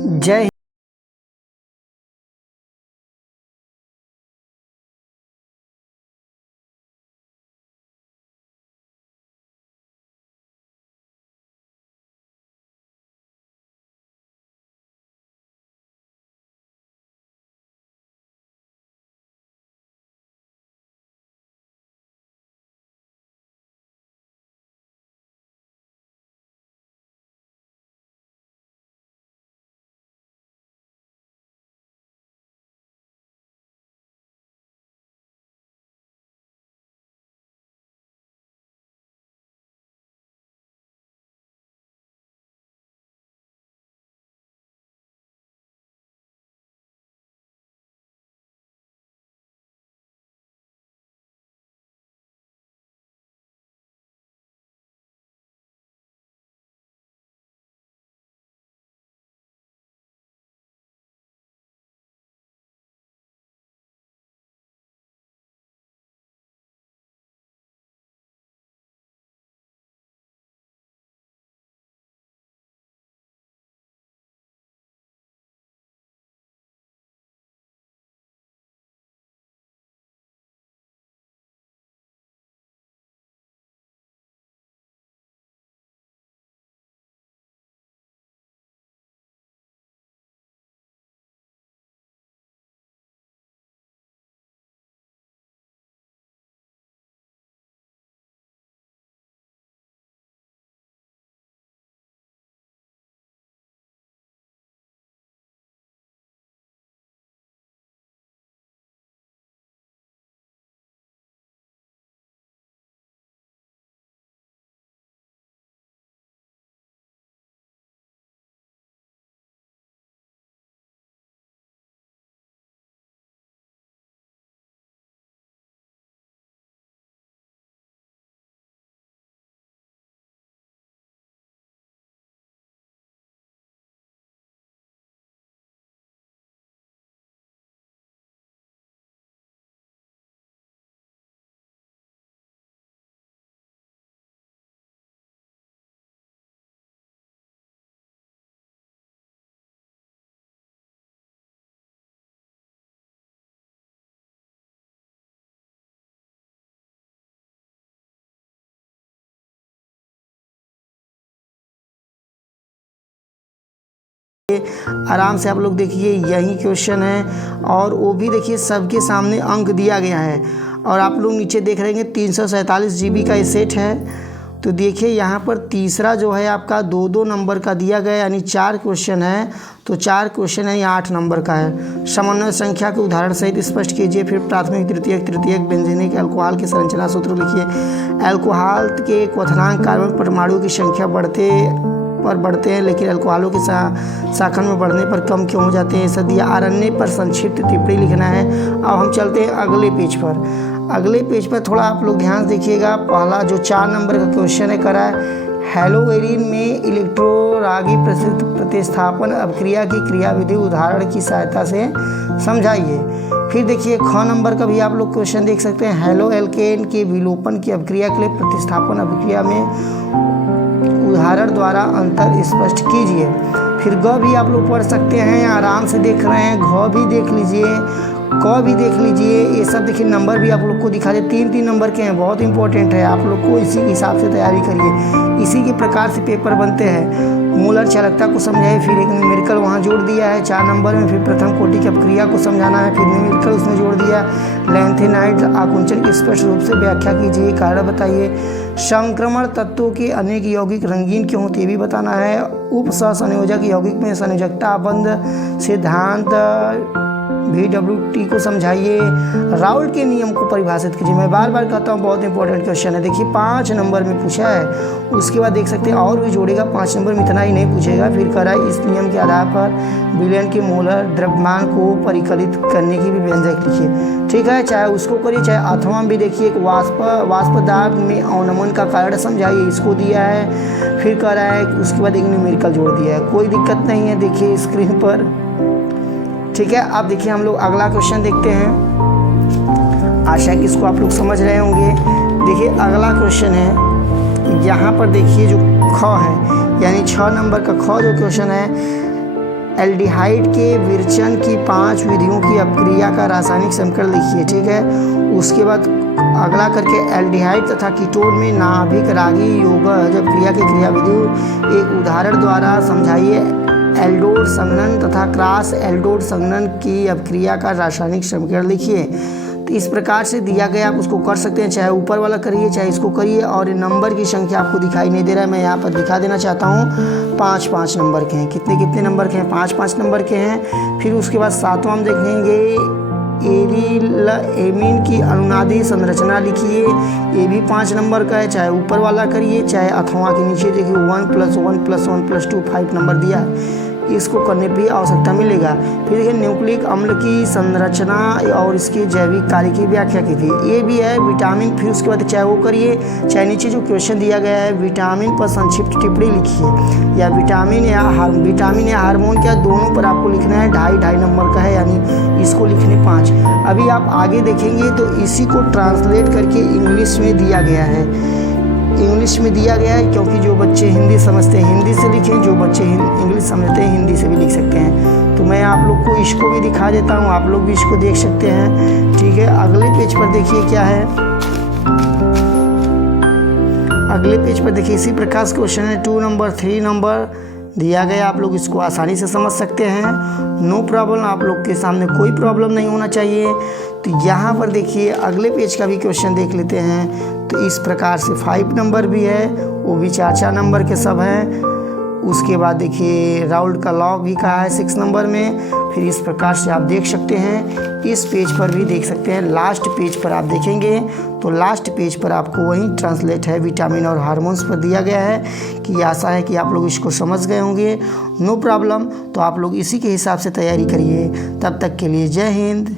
जय आराम से आप लोग देखिए, यही क्वेश्चन है और वो भी देखिए सबके सामने अंक दिया गया है। और आप लोग नीचे देख रहे हैं 347 GB का ये सेट है। तो देखिए यहाँ पर तीसरा जो है आपका 2-2 नंबर का दिया गया, यानी 4 क्वेश्चन है। तो 4 क्वेश्चन है, ये 8 नंबर का है। समन्वय संख्या के उदाहरण सहित स्पष्ट कीजिए। फिर प्राथमिक, तृतीयक, बेंजीनिक अल्कोहल के संरचना सूत्र लिखिए। अल्कोहल के क्वथनांक कार्बन परमाणु की संख्या बढ़ते हैं, लेकिन अल्कोहलों के शाखन में बढ़ने पर कम क्यों हो जाते हैं, ऐसा दिया। आरण्य पर संक्षिप्त टिप्पणी लिखना है। अब हम चलते हैं अगले पेज पर। अगले पेज पर थोड़ा आप लोग ध्यान देखिएगा। पहला जो 4 नंबर का क्वेश्चन है करा है, हेलोवेरिन में इलेक्ट्रोरागी प्रतिस्थापन अभिक्रिया की क्रियाविधि उदाहरण की सहायता से समझाइए। फिर देखिए ख नंबर का भी आप लोग क्वेश्चन देख सकते हैं, हेलो एल्केन के विलोपन की अभिक्रिया के लिए प्रतिस्थापन अभिक्रिया में उदाहरण द्वारा अंतर स्पष्ट कीजिए। फिर ग भी आप लोग पढ़ सकते हैं, आराम से देख रहे हैं। घ भी देख लीजिए, क भी देख लीजिए। ये सब देखिए नंबर भी आप लोग को दिखा दे, 3-3 नंबर के हैं, बहुत इंपॉर्टेंट है। आप लोग को इसी के हिसाब से तैयारी करिए, इसी के प्रकार से पेपर बनते हैं। मूलर चालकता को समझाइए, फिर एक न्यूमेरिकल वहाँ जोड़ दिया है 4 नंबर में। फिर प्रथम कोटि की अपक्रिया को समझाना है, फिर न्यूमेरिकल उसमें जोड़ दिया। लैंथेनाइड आकुंचन की स्पष्ट रूप से व्याख्या कीजिए, कारण बताइए। संक्रमण तत्वों के अनेक यौगिक रंगीन क्यों होते भी बताना है। उप सहसंयोजक यौगिक में संयोजकता बंध सिद्धांत VWT को समझाइए। राउल्ट के नियम को परिभाषित कीजिए। मैं बार बार कहता हूँ, बहुत इंपॉर्टेंट क्वेश्चन है। देखिए 5 नंबर में पूछा है, उसके बाद देख सकते हैं और भी जोड़ेगा। 5 नंबर में इतना ही नहीं पूछेगा। फिर करा इस नियम के आधार पर विलयन के मोलर द्रव्यमान को परिकलित करने की भी व्यंजक लिखिए। ठीक है, चाहे उसको करिए चाहे अथवा भी। देखिए एक वाष्प दाब में अवनमन का कारण समझाइए, इसको दिया है। फिर कह रहा है उसके बाद एक न्यूमेरिकल जोड़ दिया है, कोई दिक्कत नहीं है, देखिए स्क्रीन पर। ठीक है, अब देखिए हम लोग अगला क्वेश्चन देखते हैं। आशा कि इसको आप लोग समझ रहे होंगे। देखिए अगला क्वेश्चन है, यहाँ पर देखिए जो ख है, यानी 6 नंबर का ख जो क्वेश्चन है, एल्डिहाइड के विरचन की 5 विधियों की अपक्रिया का रासायनिक समीकरण लिखिए। ठीक है, उसके बाद अगला करके एल्डिहाइड तथा कीटोन में नाभिक रागी योगज क्रिया की क्रियाविधि एक उदाहरण द्वारा समझाइए। एल्डोड संघनन तथा क्रॉस एल्डोड संघनन की अपक्रिया का रासायनिक समीकरण लिखिए। तो इस प्रकार से दिया गया, आप उसको कर सकते हैं, चाहे ऊपर वाला करिए चाहे इसको करिए। और नंबर की संख्या आपको दिखाई नहीं दे रहा है, मैं यहाँ पर दिखा देना चाहता हूँ। 5-5 नंबर के हैं। कितने कितने नंबर के हैं? 5-5 नंबर के हैं। फिर उसके बाद 7वां हम देखेंगे एरिलएमीन की अनुनादी संरचना लिखिए। ये भी 5 नंबर का है, चाहे ऊपर वाला करिए चाहे अथवा के नीचे देखिए 1 + 1 + 1 + 2 5 नंबर दिया है, इसको करने पर आवश्यकता मिलेगा। फिर देखिए न्यूक्लिक अम्ल की संरचना और इसके जैविक कार्य की व्याख्या की थी। ये भी है विटामिन। फिर उसके बाद चाहे वो करिए चाहे नीचे जो क्वेश्चन दिया गया है विटामिन पर संक्षिप्त टिप्पणी लिखिए, या विटामिन या हार्मोन क्या, दोनों पर आपको लिखना है। 2.5 नंबर का है, यानी इसको लिखने 5। अभी आप आगे देखेंगे तो इसी को ट्रांसलेट करके इंग्लिश में दिया गया है। इंग्लिश में दिया गया है क्योंकि जो बच्चे हिंदी समझते हैं हिंदी से लिखें, जो बच्चे इंग्लिश समझते हैं हिंदी से भी लिख सकते हैं। तो मैं आप लोग को इसको भी दिखा देता हूँ, आप लोग भी इसको देख सकते हैं। ठीक है, अगले पेज पर देखिए क्या है। अगले पेज पर देखिए इसी प्रकार से क्वेश्चन है। 2 नंबर 3 नंबर दिया गया, आप लोग इसको आसानी से समझ सकते हैं। नो प्रॉब्लम, आप लोग के सामने कोई प्रॉब्लम नहीं होना चाहिए। तो यहाँ पर देखिए अगले पेज का भी क्वेश्चन देख लेते हैं। तो इस प्रकार से 5 नंबर भी है, वो भी 4-4 नंबर के सब हैं। उसके बाद देखिए राउल्ट का लॉ भी कहा है 6 नंबर में। फिर इस प्रकार से आप देख सकते हैं, इस पेज पर भी देख सकते हैं। लास्ट पेज पर आप देखेंगे तो लास्ट पेज पर आपको वही ट्रांसलेट है विटामिन और हार्मोन्स पर दिया गया है। कि आशा है कि आप लोग इसको समझ गए होंगे। नो प्रॉब्लम, तो आप लोग इसी के हिसाब से तैयारी करिए। तब तक के लिए जय हिंद।